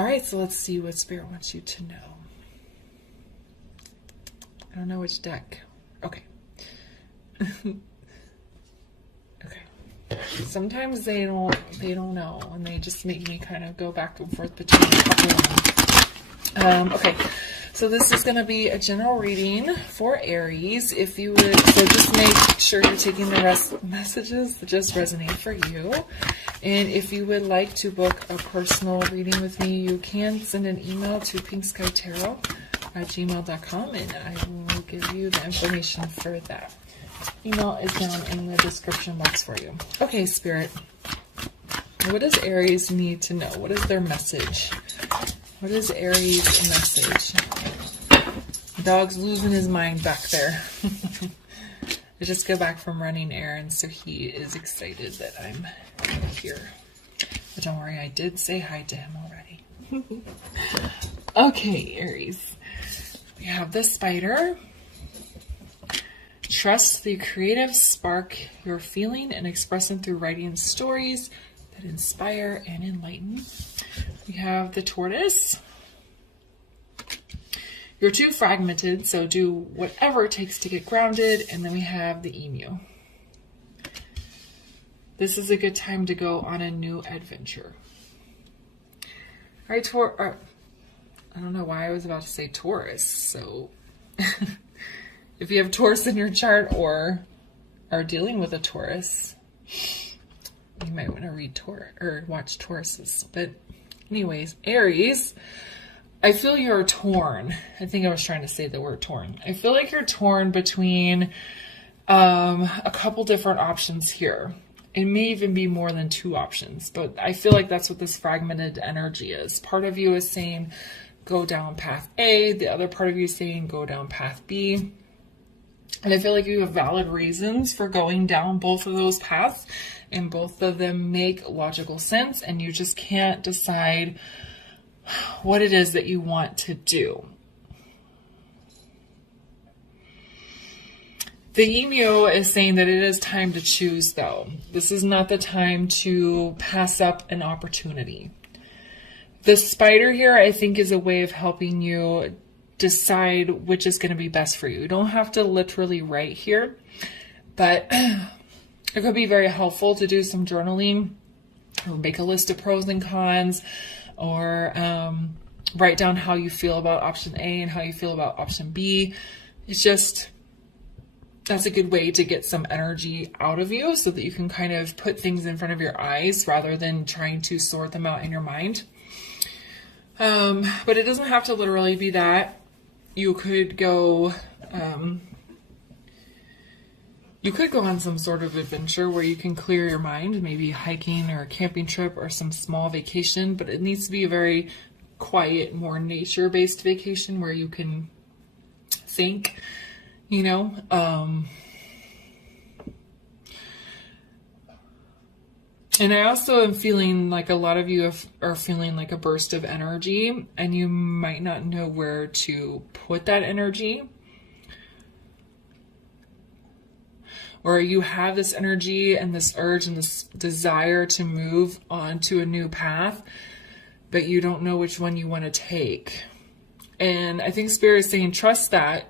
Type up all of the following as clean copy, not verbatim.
All right, so let's see what Spirit wants you to know. I don't know which deck. Okay. Okay. Sometimes they don't know, and they just make me kind of go back and forth between a couple of them. Okay. So this is going to be a general reading for Aries. If you would, so just make sure you're taking the rest of the messages that just resonate for you. And if you would like to book a personal reading with me, you can send an email to pinkskytarot@gmail.com, and I will give you the information for that. Email is down in the description box for you. Okay, Spirit. What does Aries need to know? What is their message? What is Aries' message? The dog's losing his mind back there. I just got back from running errands, so he is excited that I'm here. But don't worry, I did say hi to him already. Okay, Aries. We have the spider. Trust the creative spark you're feeling and express them through writing stories that inspire and enlighten. We have the tortoise. You're too fragmented, so do whatever it takes to get grounded. And then we have the emu. This is a good time to go on a new adventure. All right, I don't know why I was about to say Taurus. So if you have Taurus in your chart or are dealing with a Taurus, you might want to read Taurus or watch Tauruses. But anyways, Aries, I feel you're torn. I think I was trying to say the word torn. I feel like you're torn between a couple different options here. It may even be more than two options, but I feel like that's what this fragmented energy is. Part of you is saying go down path A. The other part of you is saying go down path B. And I feel like you have valid reasons for going down both of those paths, and both of them make logical sense, and you just can't decide what it is that you want to do. The emu is saying that it is time to choose, though. This is not the time to pass up an opportunity. The spider here, I think, is a way of helping you decide which is going to be best for you. You don't have to literally write here, but it could be very helpful to do some journaling or make a list of pros and cons, or write down how you feel about option A and how you feel about option B. It's just, that's a good way to get some energy out of you so that you can kind of put things in front of your eyes rather than trying to sort them out in your mind. But it doesn't have to literally be that. You could go on some sort of adventure where you can clear your mind, maybe hiking or a camping trip or some small vacation, but it needs to be a very quiet, more nature-based vacation where you can think, you know. And I also am feeling like a lot of you are feeling like a burst of energy, and you might not know where to put that energy. Or you have this energy and this urge and this desire to move on to a new path, but you don't know which one you want to take. And I think Spirit is saying, trust that.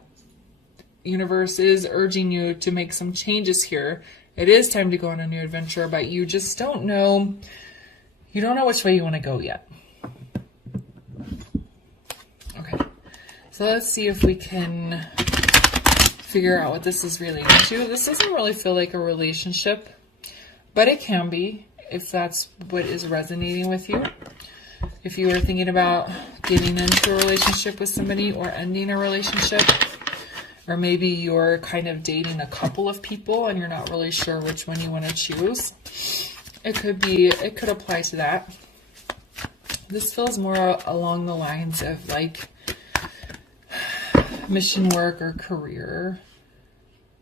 Universe is urging you to make some changes here. It is time to go on a new adventure, but you just don't know. You don't know which way you want to go yet. Okay. So let's see if we can figure out what this is related to. This doesn't really feel like a relationship, but it can be if that's what is resonating with you. If you were thinking about getting into a relationship with somebody or ending a relationship, or maybe you're kind of dating a couple of people and you're not really sure which one you want to choose, it could apply to that. This feels more along the lines of like mission work or career,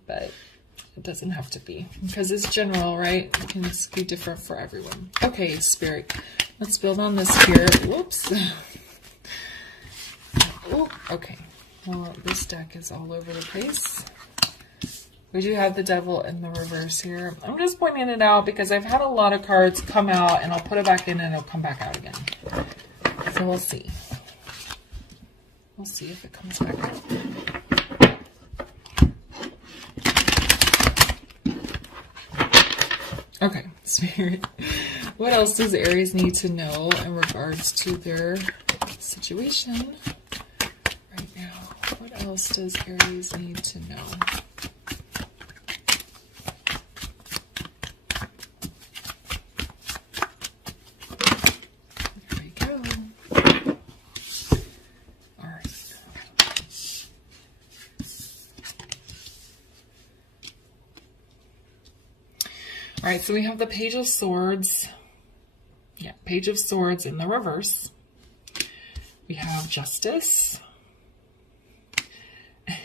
but it doesn't have to be because it's general, right? It can be different for everyone. Okay, Spirit, let's build on this here. Whoops. Oh, okay. Well, this deck is all over the place. We do have the Devil in the reverse here. I'm just pointing it out because I've had a lot of cards come out and I'll put it back in and it'll come back out again. So we'll see. We'll see if it comes back up. Okay, Spirit. What else does Aries need to know in regards to their situation right now? What else does Aries need to know? There we go. All right. All right, so we have the Page of Swords. Yeah, Page of Swords in the reverse. We have Justice.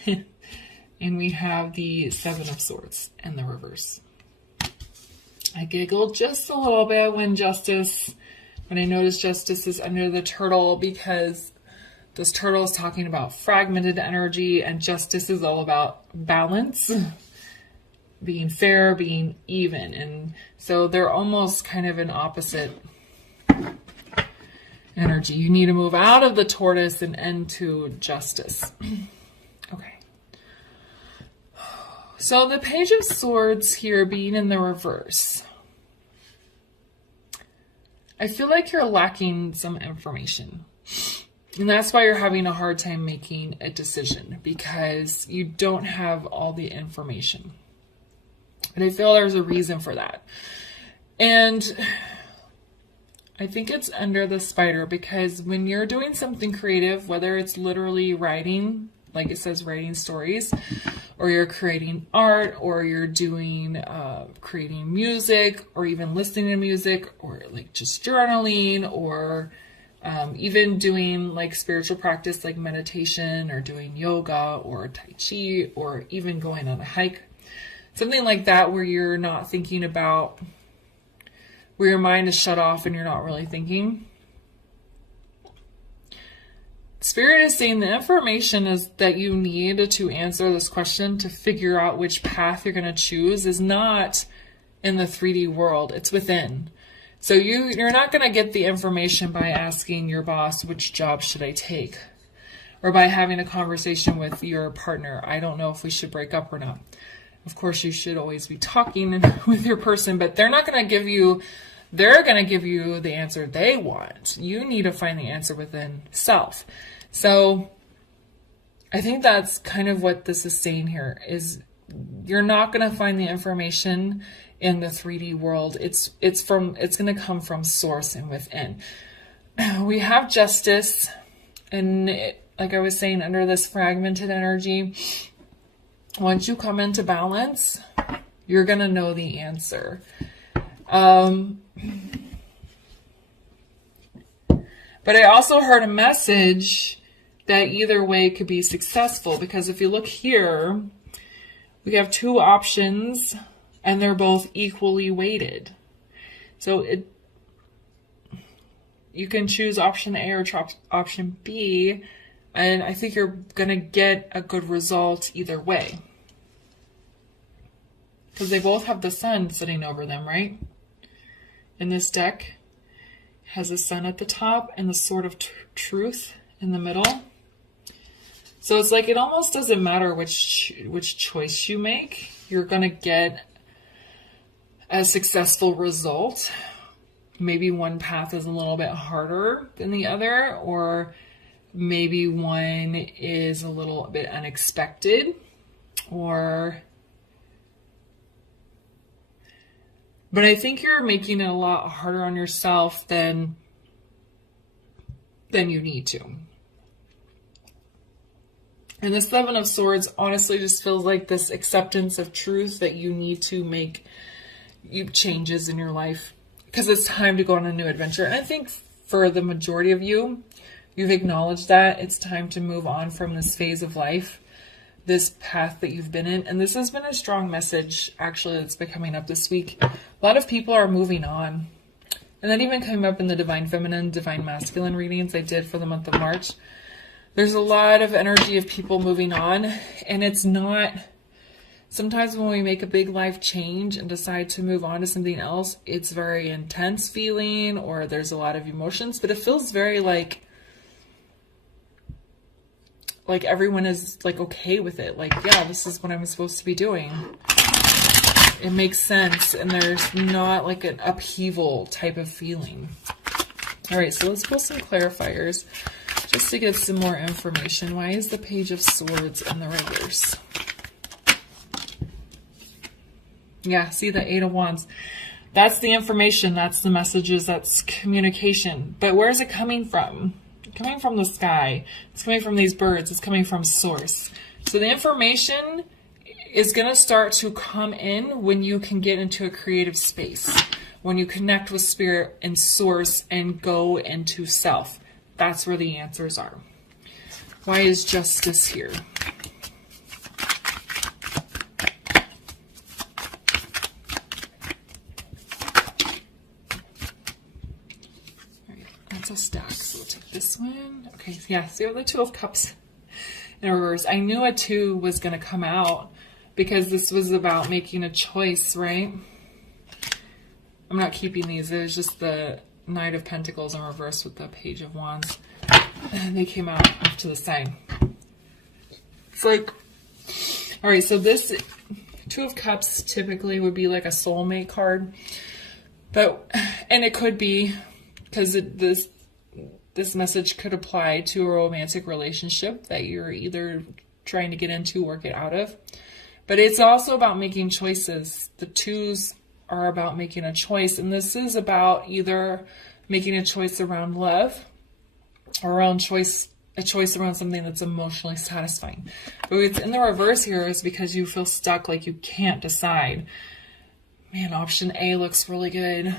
And we have the Seven of Swords in the reverse. I giggled just a little bit when I noticed Justice is under the turtle, because this turtle is talking about fragmented energy, and Justice is all about balance, being fair, being even. And so they're almost kind of an opposite energy. You need to move out of the tortoise and into Justice. Okay. So the Page of Swords here being in the reverse, I feel like you're lacking some information. And that's why you're having a hard time making a decision, because you don't have all the information. And I feel there's a reason for that. And I think it's under the spider, because when you're doing something creative, whether it's literally writing, like it says writing stories, or you're creating art, or you're doing creating music, or even listening to music, or like just journaling, or even doing like spiritual practice like meditation, or doing yoga or tai chi, or even going on a hike, something like that, where you're not thinking about, where your mind is shut off and you're not really thinking. Spirit is saying the information is that you need to answer this question, to figure out which path you're going to choose, is not in the 3D world. It's within. So you're not going to get the information by asking your boss, which job should I take? Or by having a conversation with your partner. I don't know if we should break up or not. Of course, you should always be talking with your person, but they're not going to give you, they're going to give you the answer they want. You need to find the answer within self. So I think that's kind of what this is saying here, is you're not going to find the information in the 3D world. It's going to come from source and within. We have Justice, and like I was saying, under this fragmented energy, once you come into balance, you're going to know the answer. But I also heard a message that either way could be successful, because if you look here, we have two options and they're both equally weighted. So you can choose option A or option B, and I think you're going to get a good result either way. Because they both have the sun sitting over them, right? In this deck, has the sun at the top and the sword of truth in the middle. So it's like, it almost doesn't matter which choice you make. You're going to get a successful result. Maybe one path is a little bit harder than the other, or maybe one is a little bit unexpected, but I think you're making it a lot harder on yourself than you need to. And the Seven of Swords honestly just feels like this acceptance of truth that you need to make changes in your life, because it's time to go on a new adventure. And I think for the majority of you, you've acknowledged that it's time to move on from this phase of life, this path that you've been in. And this has been a strong message, actually, that's been coming up this week. A lot of people are moving on. And that even came up in the Divine Feminine, Divine Masculine readings I did for the month of March. There's a lot of energy of people moving on, and it's not Sometimes when we make a big life change and decide to move on to something else, it's very intense feeling, or there's a lot of emotions, but it feels very like everyone is like okay with it. Like, yeah, this is what I'm supposed to be doing. It makes sense, and there's not like an upheaval type of feeling. All right, so let's pull some clarifiers just to get some more information. Why is the Page of Swords in the reverse? Yeah, see the Eight of Wands. That's the information, that's the messages, that's communication. But where is it coming from? It's coming from the sky. It's coming from these birds. It's coming from source. So the information is going to start to come in when you can get into a creative space, when you connect with spirit and source and go into self. That's where the answers are. Why is justice here? All right, that's a stack, so we'll take this one. Okay, yeah, so we have the Two of Cups in reverse. I knew a 2 was going to come out, because this was about making a choice, right? I'm not keeping these. It was just the Knight of Pentacles in reverse with the Page of Wands. And they came out off to the side. It's like, all right, so this Two of Cups typically would be like a soulmate card. And it could be, because this message could apply to a romantic relationship that you're either trying to get into or get out of. But it's also about making choices. The 2s are about making a choice. And this is about either making a choice around love or around a choice around something that's emotionally satisfying. But what's in the reverse here is because you feel stuck, like you can't decide. Man, option A looks really good.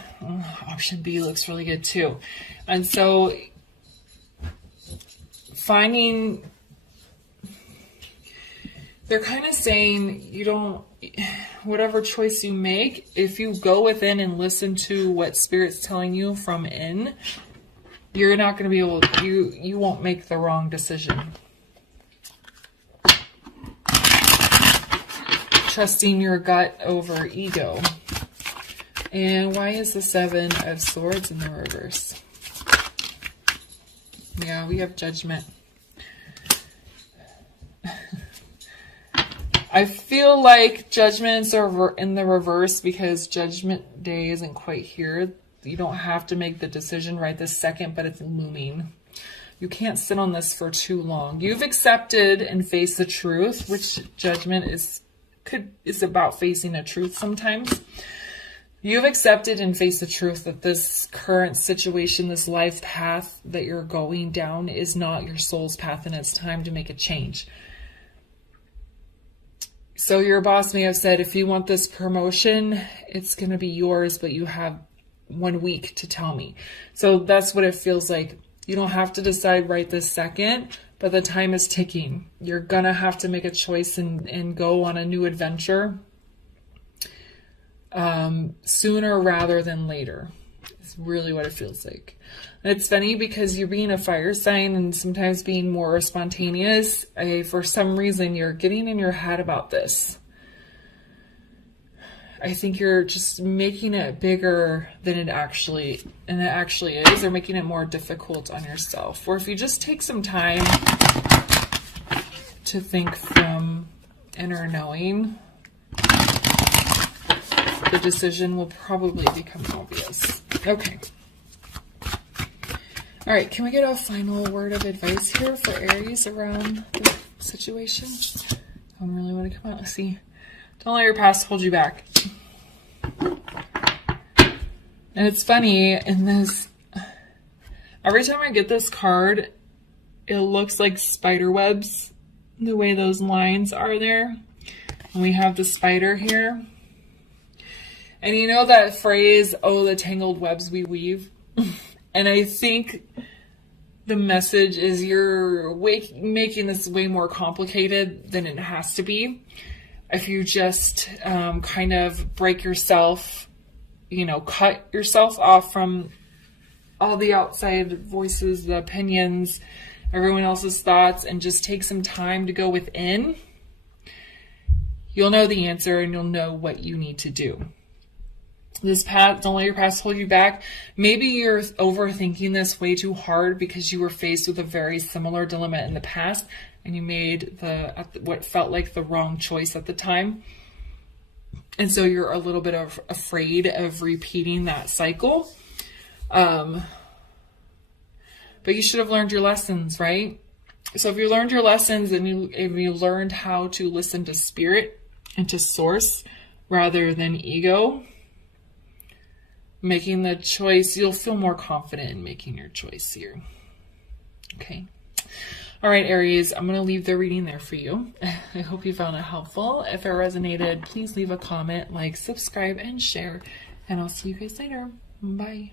Option B looks really good too. And so they're kind of saying whatever choice you make, if you go within and listen to what Spirit's telling you from in, you're not going to be able, you won't make the wrong decision. Trusting your gut over ego. And why is the 7 of Swords in the reverse? Yeah, we have Judgment. I feel like judgments are in the reverse because Judgment Day isn't quite here. You don't have to make the decision right this second, but it's looming. You can't sit on this for too long. You've accepted and faced the truth, which Judgment is about facing a truth sometimes. You've accepted and faced the truth that this current situation, this life path that you're going down is not your soul's path, and it's time to make a change. So your boss may have said, if you want this promotion, it's going to be yours, but you have 1 week to tell me. So that's what it feels like. You don't have to decide right this second, but the time is ticking. You're going to have to make a choice and go on a new adventure sooner rather than later. It's really what it feels like. And it's funny because you're being a fire sign and sometimes being more spontaneous. For some reason, you're getting in your head about this. I think you're just making it bigger than it actually is, or making it more difficult on yourself. Or if you just take some time to think from inner knowing, the decision will probably become obvious. Okay. All right, can we get a final word of advice here for Aries around the situation? I don't really want to come out. Let's see. Don't let your past hold you back. And it's funny, in this, every time I get this card, it looks like spider webs, the way those lines are there. And we have the spider here. And you know that phrase, oh, the tangled webs we weave? And I think the message is you're making this way more complicated than it has to be. If you just kind of break yourself, cut yourself off from all the outside voices, the opinions, everyone else's thoughts, and just take some time to go within, You'll know the answer and you'll know what you need to do. This past, don't let your past hold you back. Maybe you're overthinking this way too hard because you were faced with a very similar dilemma in the past and you made what felt like the wrong choice at the time. And so you're a little bit afraid of repeating that cycle. But you should have learned your lessons, right? So if you learned your lessons and if you learned how to listen to spirit and to source rather than ego, making the choice, you'll feel more confident in making your choice here. Okay. All right, Aries, I'm going to leave the reading there for you. I hope you found it helpful. If it resonated, please leave a comment, like, subscribe, and share. And I'll see you guys later. Bye.